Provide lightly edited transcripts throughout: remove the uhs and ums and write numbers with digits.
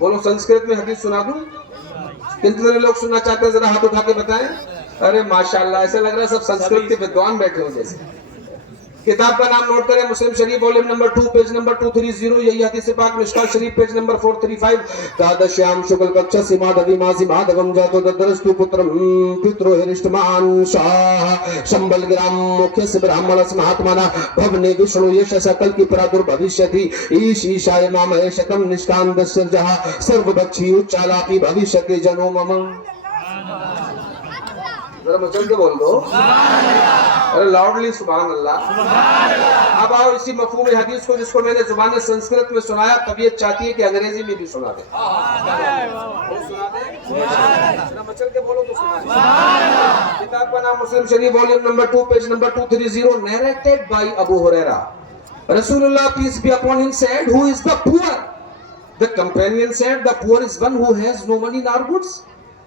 بولو سنسکرت میں حدیث سنا دوں؟ کتنے لوگ سننا چاہتے ہیں ذرا ہاتھ اٹھا کے بتائیں. ارے ماشاءاللہ ایسا لگ رہا ہے سب سنسکرت کے ودوان بیٹھے ہو جیسے. کتاب کا نام نوٹ کریں, مسلم Sharif volume number 2 page number 230. یہی حدیث پاک مشکات شریف پیج نمبر 435. کاد شیام شکل کچھ سیمادوی ماسی مادھوم جاتو درستو پترم پترو ہرشتمان شاہ شمبل گرام مکھیہ سے برہمڑس مہاتمانا بھونے وشنو یش سکل کی پرادر بھوشیتی ایش ایشای مام ایشتم نشکان دسر جہا سرو بچھی اچالا کی بھوشیتی جنو مم. ذرا مچل کے بول دو, ارے لاؤڈلی سبحان اللہ. اب آؤ اسی مفہوم حدیث کو جس کو میں نے زبان سنسکرت میں سنایا, طبیعت چاہتی ہے کہ انگریزی میں بھی سنا دے. ذرا مچل کے بولو تو سنا دے. کتاب کا نام Muslim Sharif volume number 2 page number 230. Narrated by Abu Huraira. Rasulullah peace be upon him said, who is the poor? The companion said, the poor is one who has no money nor goods.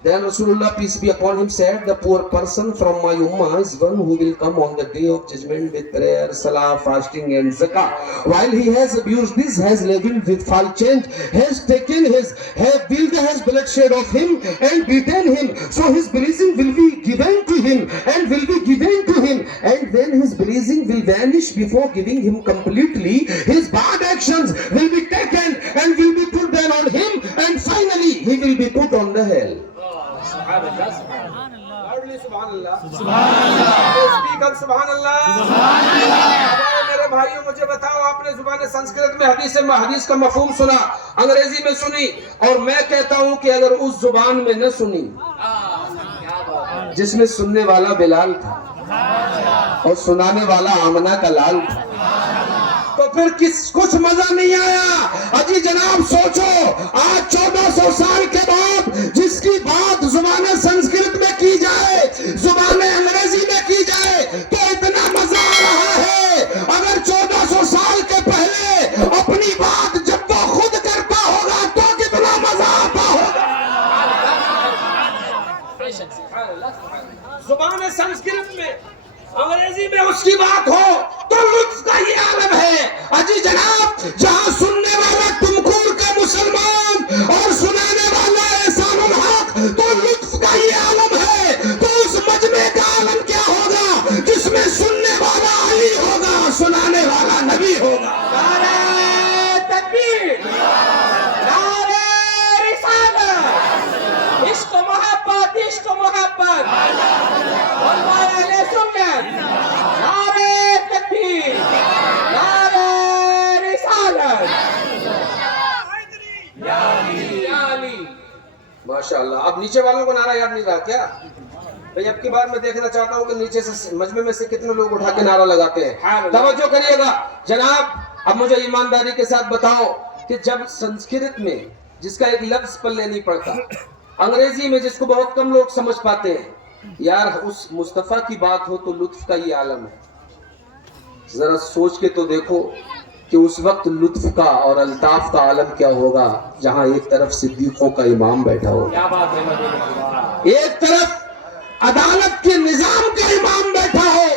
Then Rasulullah peace be upon him said, the poor person from my ummah is one who will come on the day of judgment with prayer, salah, fasting and zakah. While he has abused this, has leavened with foul change, has taken his will has bloodshed of him and beaten him. So his blessing will be given to him and will be given to him. And then his blessing will vanish before giving him completely. His bad actions will be taken and will be put down on him. And finally he will be put on the hell. سبحان اللہ, سبحان اللہ, سبحان اللہ, speaker سبحان اللہ, سبحان اللہ. میرے بھائیوں مجھے بتاؤ, آپ نے زبان سنسکرت میں حدیث کا مفہوم سنا, انگریزی میں سنی, اور میں کہتا ہوں کہ اگر اس زبان میں نہ سنی جس میں سننے والا بلال تھا اور سنانے والا آمنہ کا لال تھا, تو پھر کچھ مزہ نہیں آیا. اجی جناب سوچو, آج 1400 سال کے بعد جس کی بات زبان سنسکرت میں کی جائے, زبان انگریزی میں کی جائے, تو اتنا مزہ آ رہا ہے. اگر 1400 سال کے پہلے اپنی بات جب وہ خود کرتا ہوگا تو کتنا مزہ آتا ہوگا. زبان سنسکرت میں انگریزی میں اس کی بات ہو تو لطف کا یہ عالم ہے. اجی جناب, جہاں سننے والا ٹمکور کا مسلمان اور سنانے والا احسان الحق, تو لطف کا یہ عالم ہے. تو اس مجمع کا عالم کیا ہوگا جس میں سننے والا علی ہوگا, سنانے والا نبی ہوگا. نعرہ تکبیر, نعرہ رسالت, عشق و محبت, عشق و محبت, نعرہ تکبیر, نعرہ رسالت, یا علی. ماشاءاللہ. اب نیچے والوں کو نعرہ یاد نہیں رہا کیا بھئی؟ اب کی بار میں دیکھنا چاہتا ہوں کہ نیچے سے مجمع میں سے کتنے لوگ اٹھا کے نعرہ لگاتے ہیں. توجہ کریے گا جناب. اب مجھے ایمانداری کے ساتھ بتاؤ کہ جب سنسکرت میں جس کا ایک لفظ پلے نہیں پڑتا, انگریزی میں جس کو بہت کم لوگ سمجھ پاتے ہیں, یار اس مصطفیٰ کی بات ہو تو لطف کا یہ عالم ہے. ذرا سوچ کے تو دیکھو کہ اس وقت لطف کا اور الطاف کا عالم کیا ہوگا جہاں ایک طرف صدیقوں کا امام بیٹھا ہو, ایک طرف عدالت کے نظام کا امام بیٹھا ہو,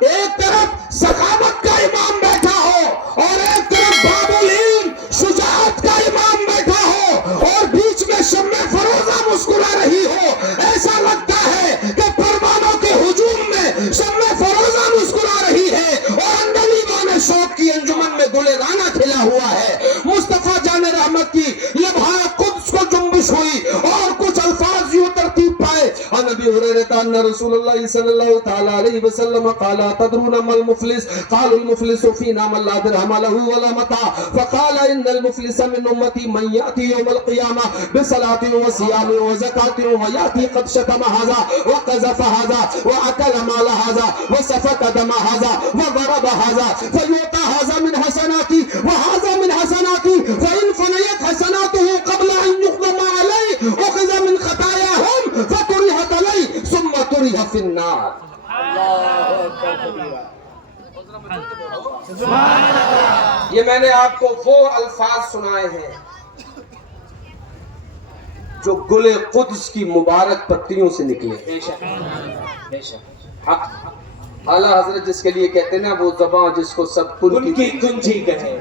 ایک طرف سخاوت کا امام بیٹھا ہو, اور ایک طرف باب العلم شجاعت کا امام بیٹھا ہو, اور بیچ میں شمع فروزہ مسکرا رہی ہو. ایسا لگتا ہے کہ پروانوں کے ہجوم میں شمع فروزہ مسکرا رہی ہے اور اندلیبوں نے شوق کی انجمن میں گل رانا کھلا ہوا ہے. مصطفیٰ جان رحمت کی لبھائے قدس کو جنبش ہوئی اور کچھ الفاظ یوں ترتیب پائے. عن ابی ہریرہ ان رسول اللہ صلی اللہ تعالی علیہ وسلم قال تدرون ما المفلس قالوا المفلس فينا من لا درهم له ولا متاع فقال ان المفلس من امتي من ياتي يوم القيامه بصلاه وصيام وزكاه وياتي قد شتم هذا وقذف هذا واكل مال هذا وسفك دم هذا وضرب هذا فيؤتى هذا من حسناتي وهذا من حسناتي فان فنيت حسناته قبل ان يقضى عليه اخذ من خطاياهم فطرحت عليه ثم طرح في النار. یہ میں نے آپ کو وہ الفاظ سنائے ہیں جو گل قدس کی مبارک پتیوں سے نکلے. حق اعلیٰ حضرت جس کے لیے کہتے ہیں نا, وہ زبان جس کو سب کن کی کنجی کہے.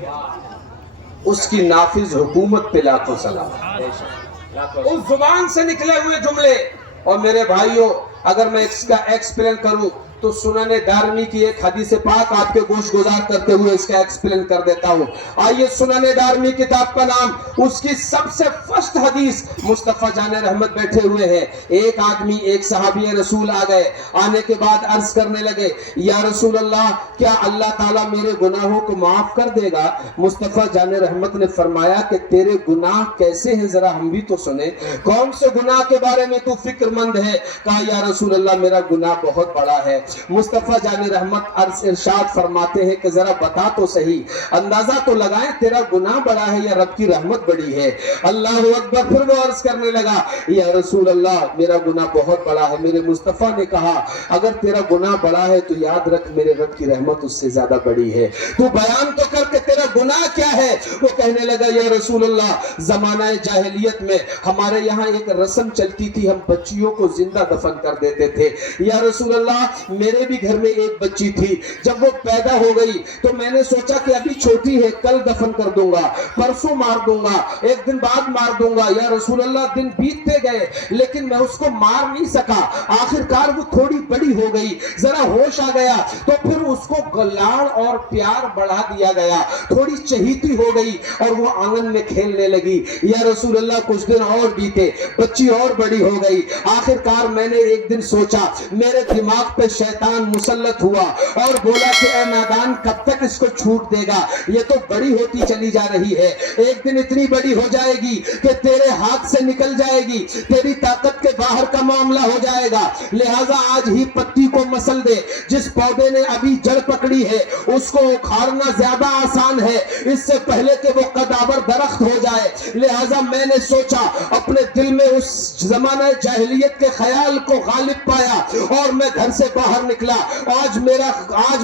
اس کی نافذ حکومت پہ لاکھوں سلام. اس زبان سے نکلے ہوئے جملے. اور میرے بھائیوں اگر میں اس کا ایکسپلین کروں تو سنن دارمی کی ایک حدیث پاک آپ کے گوش گزار کرتے ہوئے اس کا ایکسپلین کر دیتا ہوں. آئیے سنن دارمی کتاب کا نام, اس کی سب سے فرسٹ حدیث. مصطفیٰ جان رحمت بیٹھے ہوئے ہیں, ایک آدمی ایک صحابی رسول آ گئے. آنے کے بعد عرض کرنے لگے, یا رسول اللہ کیا اللہ تعالیٰ میرے گناہوں کو معاف کر دے گا؟ مصطفیٰ جان رحمت نے فرمایا کہ تیرے گناہ کیسے ہیں, ذرا ہم بھی تو سنیں, کون سے گناہ کے بارے میں تو فکر مند ہے؟ کہا یا رسول اللہ میرا گناہ بہت بڑا ہے. مصطفیٰ جان رحمت ارشاد فرماتے ہیں کہ ذرا بتا تو صحیح, اندازہ تو لگائیں تیرا گناہ بڑا ہے یا رب کی رحمت بڑی ہے؟ اللہ اکبر. پھر وہ عرض کرنے لگا, یا رسول اللہ میرا گناہ بہت بڑا ہے. میرے مصطفیٰ نے کہا اگر تیرا گناہ بڑا ہے تو یاد رکھ میرے رب کی رحمت اس سے زیادہ بڑی ہے. تو بیان تو کر کہ تیرا گناہ کیا ہے. وہ کہنے لگا, یا رسول اللہ زمانہ جاہلیت میں ہمارے یہاں ایک رسم چلتی تھی, ہم بچیوں کو زندہ دفن کر دیتے تھے. یا رسول اللہ میرے بھی گھر میں ایک بچی تھی, جب وہ پیدا ہو گئی تو میں نے سوچا کہ ابھی چھوٹی ہے, کل دفن کر دوں گا, پرسوں مار دوں گا, ایک دن بعد مار دوں گا. یا رسول اللہ دن بیتتے گئے لیکن میں اس کو مار نہیں سکا. آخر کار وہ تھوڑی بڑی ہو گئی, ذرا ہوش آ گیا تو پھر اس کو لاڑ اور پیار بڑھا دیا گیا, تھوڑی چہیتی ہو گئی اور وہ آنگن میں کھیلنے لگی. یا رسول اللہ کچھ دن اور بیتے, بچی اور بڑی ہو گئی. آخر کار میں نے ایک دن سوچا, میرے دماغ پہ شیطان مسلط ہوا اور بولا کہ اے نادان کب تک اس کو چھوٹ دے گا, یہ تو بڑی ہوتی چلی جا رہی ہے, ایک دن اتنی بڑی ہو جائے گی کہ تیرے ہاتھ سے نکل جائے گی, تیری طاقت کے باہر کا معاملہ ہو جائے گا, لہٰذا آج ہی پتی کو مسل دے. جس پودے نے ابھی جڑ پکڑی ہے اس کو اکھاڑنا زیادہ آسان ہے اس سے پہلے کہ وہ قدآور درخت ہو جائے. لہٰذا میں نے سوچا, اپنے دل میں اس زمانہ جاہلیت کے خیال کو غالب پایا اور میں گھر سے باہر نکلا. آج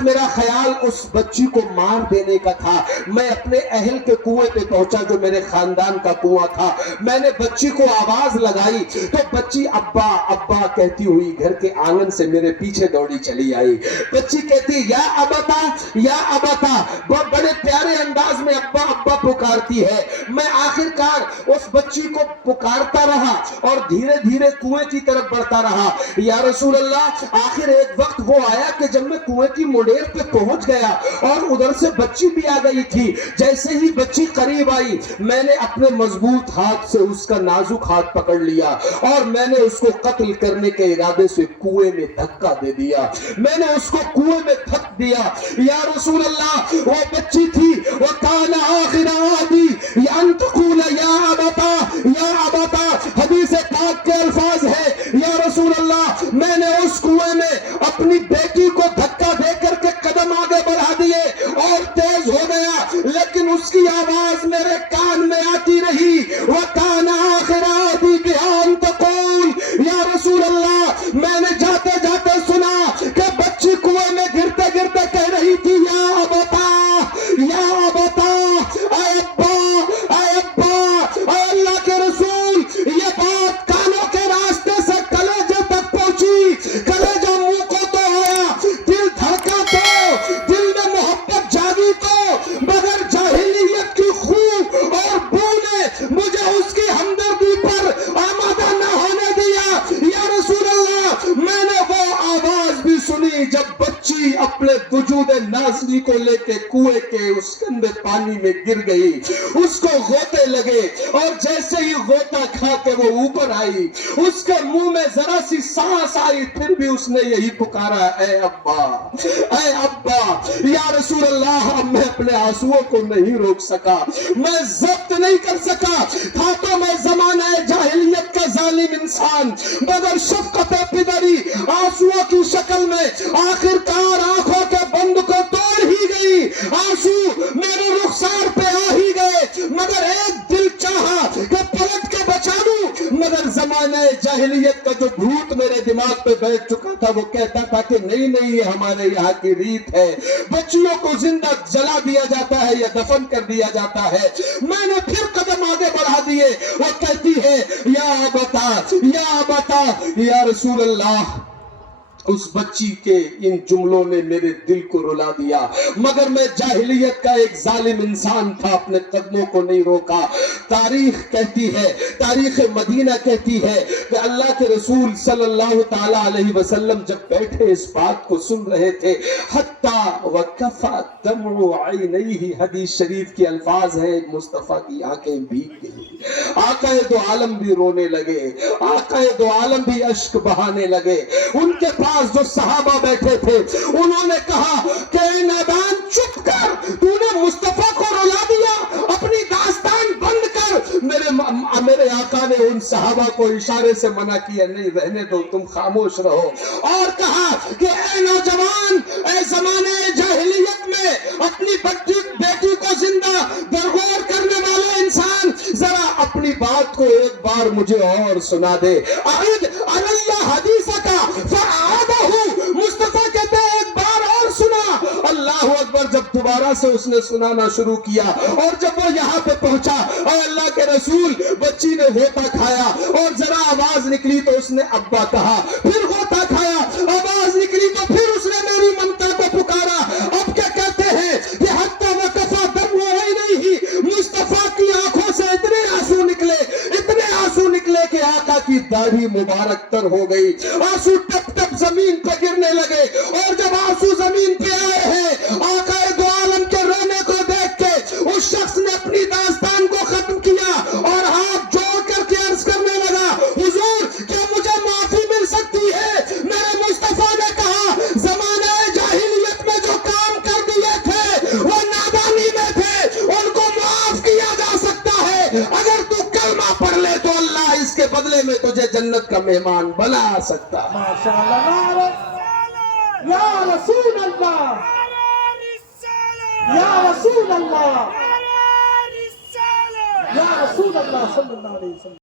میرا خیال اس بچی کو مار دینے کا تھا. میں اپنے اہل کے کنویں پہ پہنچا جو میرے خاندان کا کنواں تھا. میں نے بچی کو آواز لگائی تو بچی ابا ابا کہتی ہوئی گھر کے آنگن سے میرے پیچھے دوڑی چلی آئی. بچی کہتی یا ابتا یا ابتا, بہت بڑے پیارے انداز میں ابا ابا پکارتی ہے. میں آخر کار اس بچی کو پکارتا رہا اور دھیرے دھیرے کنویں کی طرف بڑھتا رہا. یا رسول اللہ آخر ایک وقت وہ آیا کہ جب میں کنویں کی مڈیر پہ پہنچ گیا اور ادھر سے بچی بھی آ گئی تھی. جیسے ہی بچی قریب آئی میں نے اپنے مضبوط ہاتھ سے اس کا نازک ہاتھ پکڑ لیا اور میں نے اس کو قتل کرنے کے ارادے سے کنویں میں دھکا دے دیا. میں نے اس کو کنویں میں دھک دیا. یا رسول اللہ وہ بچی تھی, وہ کان آخر عادی ان تقول یا ابتا یا ابتا, حدیث پاک کے الفاظ ہے. یا رسول اللہ میں نے اس کنویں میں اپنی بیٹی کو دھکا دے کر کے قدم آگے بڑھا دیے اور تیز ہو گیا, لیکن اس کی آواز میرے کان میں آتی رہی. وَكَانَ آخِرَ عَهْدِي بِهَا أَن تَقُولَ یا رسول اللہ میں نے جاتے جاتے سنا کہ بچی کنویں میں گرتے گرتے کہہ رہی تھی یا ابتا یا ابتا, اے ابا اے ابا. اے اللہ کے رسول یہ بات کانوں کے راستے سے کلیجے تک پہنچی. کلیجہ منہ کو تو آیا, دل دھڑکا تو, دل میں محبت جاگی تو, مگر جاہلیت کی خوب اور بو نے مجھے اس کی ہمدردی پر آمادہ نہ ہونے دیا. یا رسول اللہ میں نے وہ آواز بھی سنی جب بچی اپنے وجود نازنی کو لے کے کنویں کے اس گندے پانی میں گر گئی. اس کو غوطے لگے اور جیسے ہی غوطہ کھا کے وہ اوپر آئی, اس کے منہ میں ذرا سی سانس آئی, پھر بھی اس نے یہی پکارا اے ابا اے ابا. یا رسول اللہ اب میں اپنے آنسوؤں کو نہیں روک سکا, میں ضبط نہیں کر سکا. تھا تو میں زمانہ جاہلیت کا ظالم انسان, مگر شفقت پدری آنسوؤں کی شکل میں آخر کار آنکھوں کے بند کو توڑ ہی گئی. آنسو میرے رخسار پہ آ ہی گئے, مگر ایک دل چاہا کہ پلٹ کے بچا لوں, مگر زمانہ جاہلیت کا جو بھوت میرے دماغ پہ بیٹھ چکا تھا وہ کہتا تھا کہ نہیں نہیں یہ ہمارے یہاں کی ریت ہے, بچیوں کو زندہ جلا دیا جاتا ہے یا دفن کر دیا جاتا ہے. میں نے پھر قدم آگے بڑھا دیے. وہ کہتی ہے یا ابتا یا ابتا. یا رسول اللہ اس بچی کے ان جملوں نے میرے دل کو رلا دیا، مگر میں جاہلیت کا ایک ظالم انسان تھا، اپنے قدموں کو نہیں روکا۔ تاریخ کہتی ہے، تاریخ مدینہ کہتی ہے کہ اللہ کے رسول صلی اللہ تعالی علیہ وسلم جب بیٹھے اس بات کو سن رہے تھے، حتی وکفت دمع عینیہ، حدیث شریف کے الفاظ ہیں، مصطفیٰ کی آنکھیں بھیگ گئی، آقا دو عالم بھی رونے لگے، آقا دو عالم بھی اشک بہانے لگے۔ ان کے پاس جو صحابہ بیٹھے تھے انہوں نے کہا کہ اے نادان چپ کر، تو نے مصطفیٰ کو رلا دیا، اپنی داستان بند کر۔ میرے آقا نے ان صحابہ کو اشارے سے منع کیا، نہیں رہنے دو، تم خاموش رہو، اور کہا کہ اے نوجوان، اے زمانے جاہلیت میں اپنی بیٹی کو زندہ درگور کرنے والا انسان، ذرا اپنی بات کو ایک بار مجھے اور سنا دے، اعد علیہ حدیثک فاعادہ، مصطفیٰ کہتے ہیں ایک بار اور سنا۔ اللہ اکبر، جب دوبارہ سے اس نے سنانا شروع کیا، اور جب وہ یہاں پہ پہنچا، اے اللہ کے رسول، بچی نے غوطہ کھایا اور ذرا آواز نکلی تو اس نے ابا کہا، پھر غوطہ کھایا، آواز نکلی تو پھر اس نے میری ممتا کو پکارا۔ اب کیا کہتے ہیں کہ حتی وکفا دمع عینیہ، مصطفیٰ کی آنکھوں سے اتنے آنسو نکلے کہ آقا کی داڑھی مبارک تر ہو گئی، آنسو ٹپ ٹپ زمین پہ گرنے لگے، اور جب آنسو زمین پہ آئے ہیں، آقا دو عالم کے رونے کو دیکھ کے اس شخص نے اپنی داستان کو ختم کیا اور ہاتھ جوڑ کر کے عرض کرنے لگا، حضور کیا مجھے معافی مل سکتی ہے؟ میرے مصطفیٰ نے کہا، زمانہ جاہلیت میں جو کام کر دیے تھے وہ نادانی میں تھے، ان کو معاف کیا جا سکتا ہے، اگر تو کلمہ پڑھ لے تو اللہ اس کے بدلے میں تجھے جنت کا مہمان بنا سکتا ہے۔ ماشاءاللہ، یا رسول اللہ، یا رسول اللہ، یا رسول اللہ صلی اللہ علیہ وسلم۔